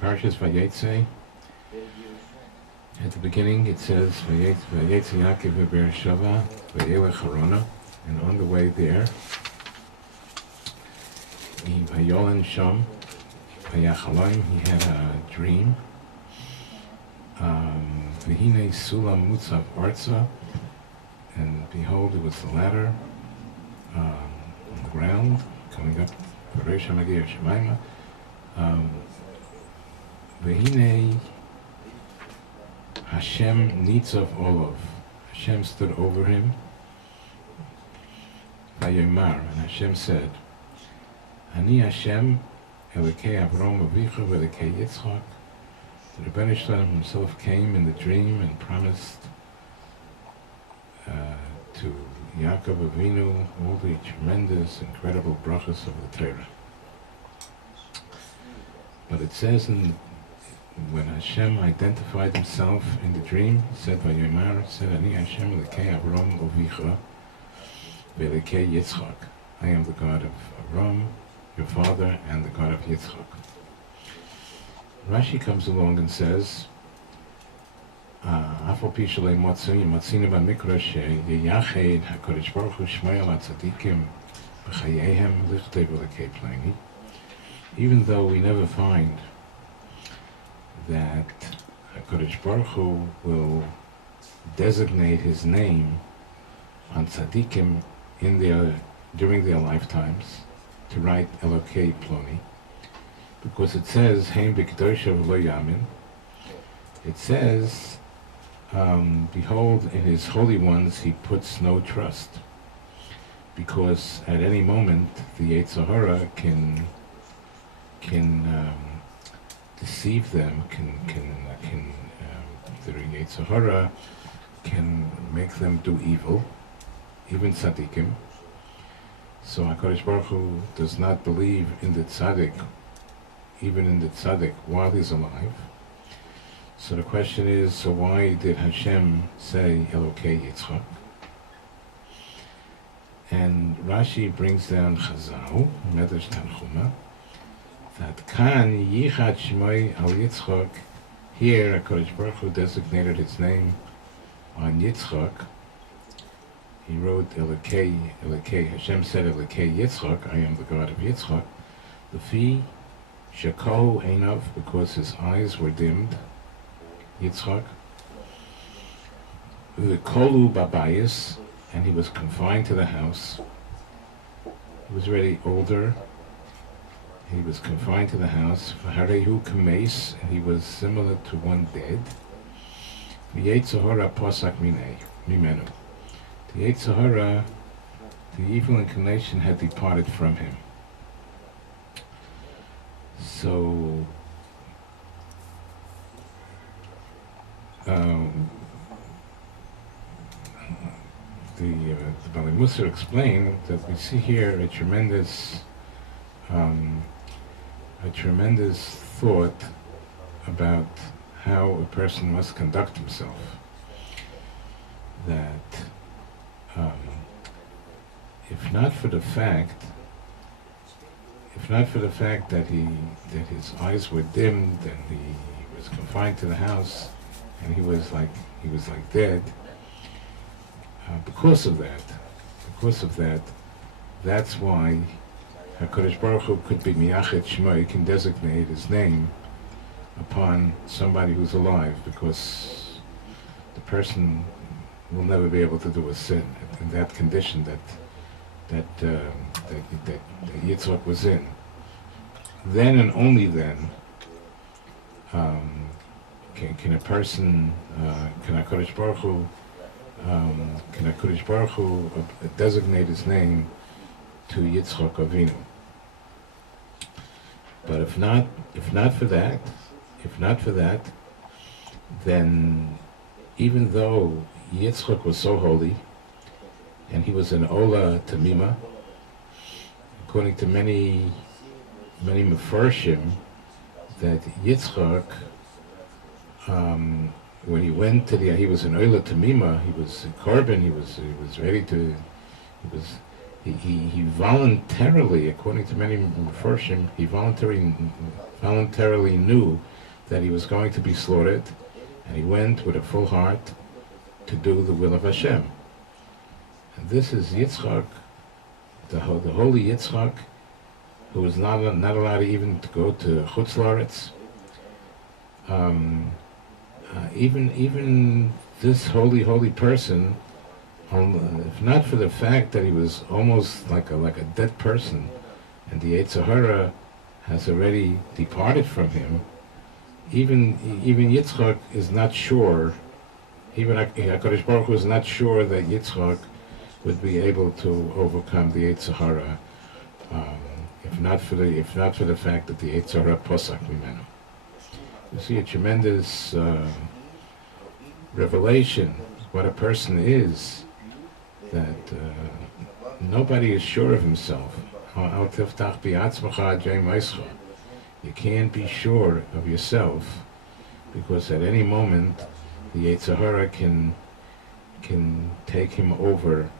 Parshas Vayetzei, at the beginning it says Vayetzei Yaakov Be'ersheva Vayelech Harona, and on the way there, Vayolen Sham Vayachalaim, he had a dream. V'hinei Sulam Mutzav Arza, and behold, it was the ladder on the ground coming up. V'reisha Magir Shemaima. V'hinei Hashem Nitzav Olav. Hashem stood over him. Vayomar, and Hashem said, Ani Hashem Elokei Avram Avicha V'Elokei Yitzchak. The Rebbeinu Shalom himself came in the dream and promised to Yaakov Avinu all the tremendous, incredible brachas of the Torah. But it says when Hashem identified himself in the dream, he said, Vayomar, said, Ani Hashem Elokei Avram Avicha V'Elokei Yitzchak. I am the God of Avram, your father, and the God of Yitzchak. Rashi comes along and says, Afal pi shalei motzinu b'mikra sheyached HaKadosh Baruch Hu shmei al hatzadikim b'chayehem lichtei v'lekei pleni. Even though we never find that HaKadosh Baruch Hu will designate his name on tzadikim during their lifetimes to write Elokei Ploni, because it says Hein b'kedoshav lo yamin. It says, behold, in his holy ones he puts no trust, because at any moment the Yetzer Hara can deceive them, the Yetzer Hara can make them do evil, even tzaddikim. So HaKadosh Baruch Hu does not believe in the tzaddik, even in the tzaddik while he's alive. So the question is, so why did Hashem say Elokei Yitzchak? And Rashi brings down Chazal, Medrash Tanchuma, that Kan Yichad Shmoi al Yitzchak, here HaKadosh Baruch Hu designated his name on Yitzchak. He wrote Elokei, Hashem said Elokei Yitzchak, I am the God of Yitzchak. The Fi Shakol Einav, because his eyes were dimmed, Yitzchak. The Kolu Babayis, and he was confined to the house. He was already older. He was confined to the house. V'harehu Kameis, and he was similar to one dead. V'Yetzer Hara Posak Mimenu. The Yetzer Hara, the evil inclination, had departed from him. So the Bali Musar explained that we see here a tremendous thought about how a person must conduct himself. That if not for the fact that his eyes were dimmed and he was confined to the house and he was like dead, because of that, that's why HaKadosh Baruch Hu could be Miyachet Shema, he can designate his name upon somebody who's alive, because the person will never be able to do a sin in that condition that Yitzchak was in. Then and only then can a person, can HaKadosh Baruch Hu designate his name to Yitzchak Avinu. But if not for that, then even though Yitzchak was so holy, and he was an Ola Tamima, according to many Mefarshim, that Yitzchak, when he went to he was an Ola Tamima, he was a korban, he was ready to, he voluntarily, according to many Mepharshim, he voluntarily knew that he was going to be slaughtered, and he went with a full heart to do the will of Hashem. And this is Yitzchak, the holy Yitzchak, who was not allowed even to go to Chutz La'aretz. Even this holy person, if not for the fact that he was almost like a dead person, and the Yetzer Hara has already departed from him, even Yitzchak is not sure. Even HaKadosh Baruch Hu is not sure that Yitzchak would be able to overcome the Yetzer Hara, if not for the fact that the Yetzer Hara posak mimenu. You see a tremendous revelation what a person is, that nobody is sure of himself. You can't be sure of yourself, because at any moment the Yetzer Hara can take him over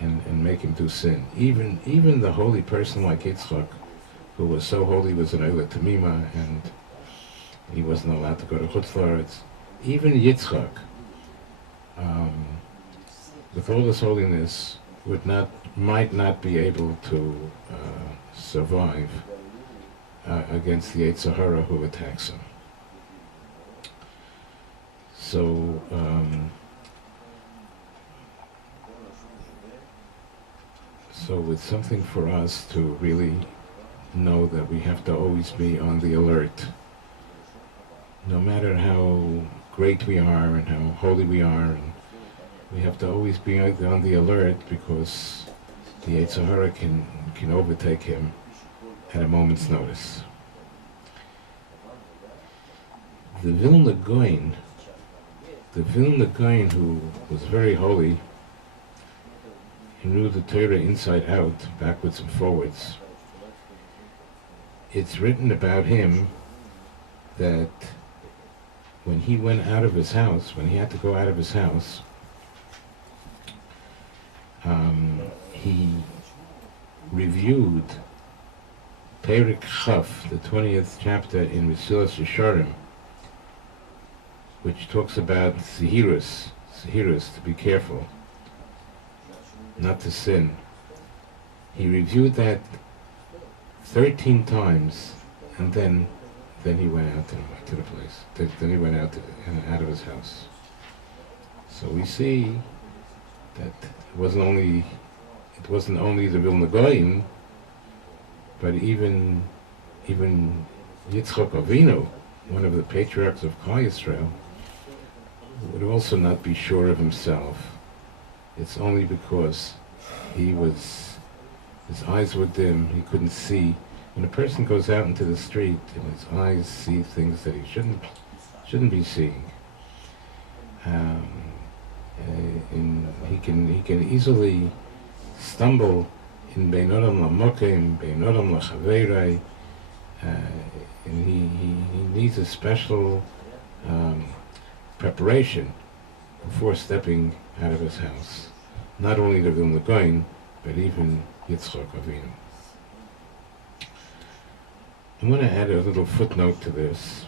and make him do sin. Even the holy person like Yitzchak, who was so holy, was an Oila Tamima, and he wasn't allowed to go to Chutz La'aretz. Even Yitzchak, with all this holiness, might not be able to survive against the Yetzer Hara who attacks him. So it's something for us to really know that we have to always be on the alert. No matter how great we are and how holy we are, and we have to always be on the alert, because the Yetzer Hara can overtake him at a moment's notice. The Vilna Gaon, who was very holy, he knew the Torah inside out, backwards and forwards. It's written about him that when he went out of his house, when he had to go out of his house, he reviewed Perek Chaf, the 20th chapter in Mesilas Yesharim, which talks about Zehirus, to be careful, not to sin. He reviewed that 13 times, and then he went out to the place. Then he went out of his house. So we see that it wasn't only the Vilna Gaon, but even Yitzchak Avinu, one of the patriarchs of Klal Yisrael, would also not be sure of himself. It's only because his eyes were dim, he couldn't see. When a person goes out into the street and his eyes see things that he shouldn't be seeing, and he can easily stumble in Bein Odom Lamokim, Bein Odom Lachaveirei, and he needs a special preparation before stepping out of his house. Not only the Vilna Gaon, but even Yitzchak Avinu. I'm going to add a little footnote to this,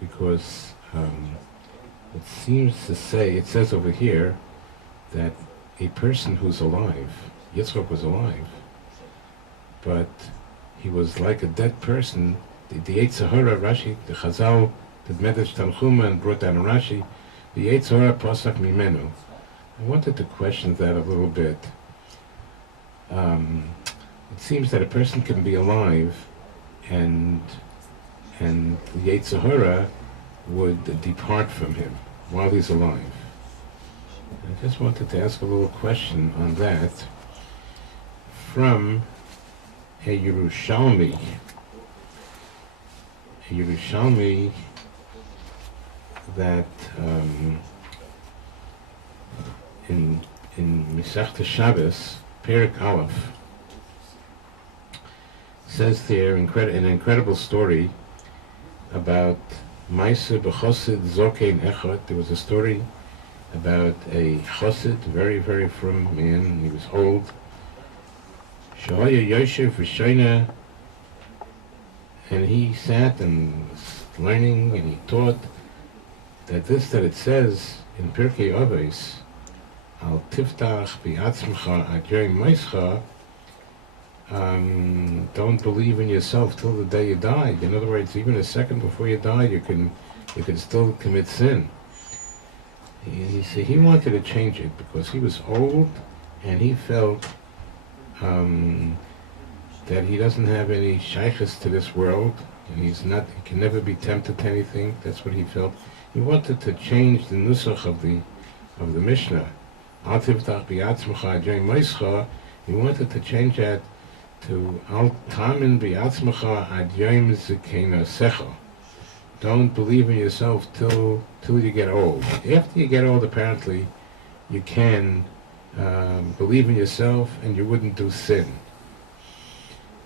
because it says over here that a person who's alive, Yitzchak was alive, but he was like a dead person. The Yetzer Hara, Rashi, the Chazal, the Medrash Tanchuma, and brought down Rashi, the Yetzer Hara posak mimenu. I wanted to question that a little bit. It seems that a person can be alive, and the Yetzer Hara would depart from him while he's alive. I just wanted to ask a little question on that from a Yerushalmi that in Masechta Shabbos, Perek Aleph, says there an incredible story about Maaseh b'Chosid Zokein Echad. There was a story about a chassid, very, very frum man. He was old. Shahaya Yoshev V'Shoina, and he sat and was learning, and he taught that it says in Pirkei Avos, Al Tiftach B'Atzmecha Adyoy Moischa, don't believe in yourself till the day you die. In other words, even a second before you die, you can still commit sin. He wanted to change it because he was old and he felt that he doesn't have any shaykhs to this world, and he can never be tempted to anything. That's what he felt. He wanted to change the nusach of the Mishnah. Al tiftach b'atzmecha adyoy moischa. He wanted to change that to Al tamin b'atzmecha adyoy zikenasecha. Don't believe in yourself till you get old. After you get old, apparently, you can believe in yourself and you wouldn't do sin.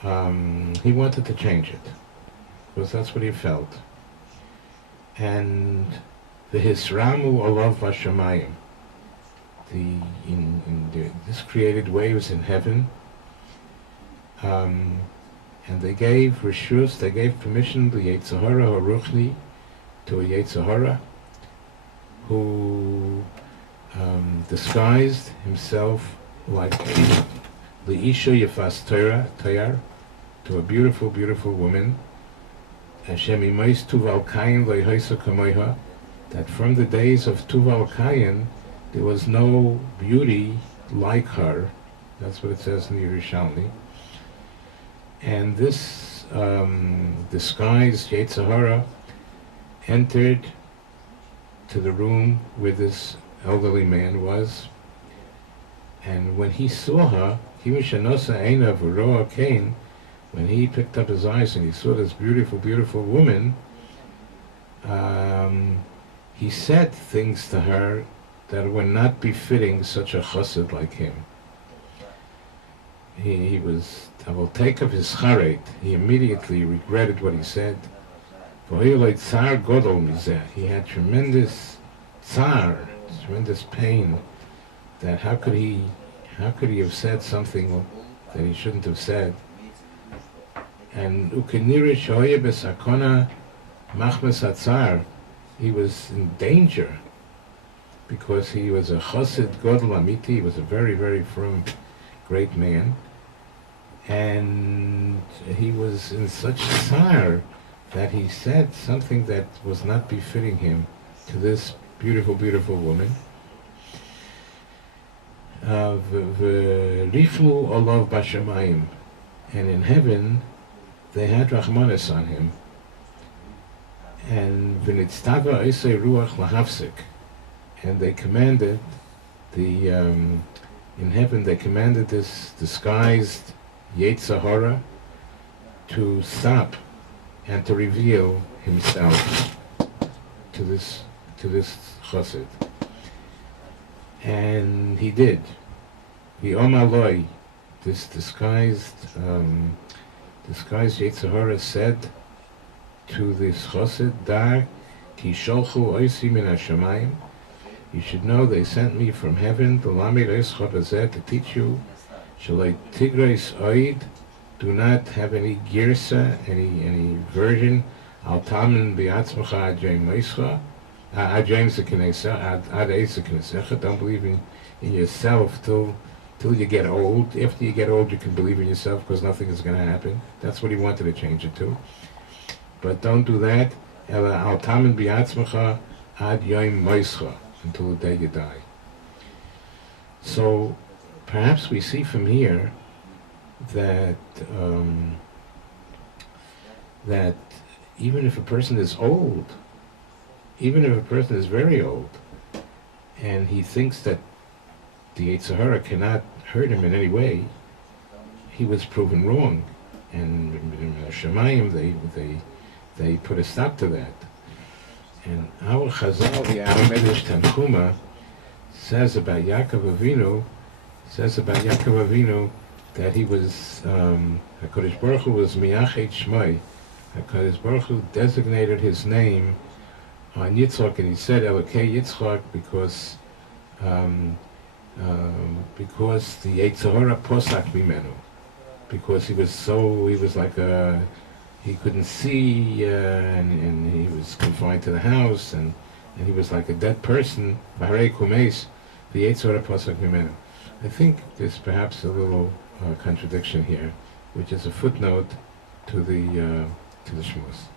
He wanted to change it because that's what he felt. And the Hisramu Olav Vashamayim, this created waves in heaven, and they gave reshus, they gave permission to Yetzer Hara Haruchni, to a Yetzer Hara who disguised himself like the Isha Yefas Tayar, to a beautiful, beautiful woman, Hashem Imais Tuval Kayin Lehoisa Kamoiha, that from the days of Tuval Kayin there was no beauty like her. That's what it says in the Yerushalmi. And this disguised Yetzer Hara entered to the room where this elderly man was, and when he saw her, when he picked up his eyes and he saw this beautiful, beautiful woman, he said things to her that were not befitting such a chassid like him. He was, I will take of his charet. He immediately regretted what he said. He had tremendous tsar, tremendous pain, that how could he have said something that he shouldn't have said. And he was in danger because he was a chassid godel amiti. He was a very, very frum, great man, and he was in such tsar that he said something that was not befitting him to this beautiful, beautiful woman. V'richmu olav bashamayim, and in heaven they had rachmanis on him. And v'nitztava eisei ruach lahafsik, and they commanded in heaven they commanded this disguised Yetzer Hara to stop and to reveal himself to this chassid. And he did. The Omaloi, this disguised Yetzer Hara, said to this chassid, Dar ki sholchu oisi min hashamayim, you should know they sent me from heaven to teach you, shalai tigreis oid, do not have any girsa, any version, al tamin bi'atzmacha adjay moischa, don't believe in yourself till you get old. After you get old, you can believe in yourself because nothing is going to happen. That's what he wanted to change it to. But don't do that. Al tamin bi'atzmacha ad yoim moischa, until the day you die. So perhaps we see from here that that even if a person is old, even if a person is very old, and he thinks that the Yetzer Hara cannot hurt him in any way, he was proven wrong. And in Shemayim they put a stop to that. And our Chazal, the Aramedesh Tanchuma, says about Yaakov Avinu that he was HaKadosh Baruch Hu was Miyachet Shmai. HaKadosh Baruch Hu designated his name on Yitzchak, and he said Elokei Yitzchak because because the Yetzer Hara posak mimenu, because he was like he couldn't see, and he was confined to the house, and he was like a dead person. V'harei kumeis, the Yetzer Hara posak mimenu. I think there's perhaps a little contradiction here, which is a footnote to the Shmos.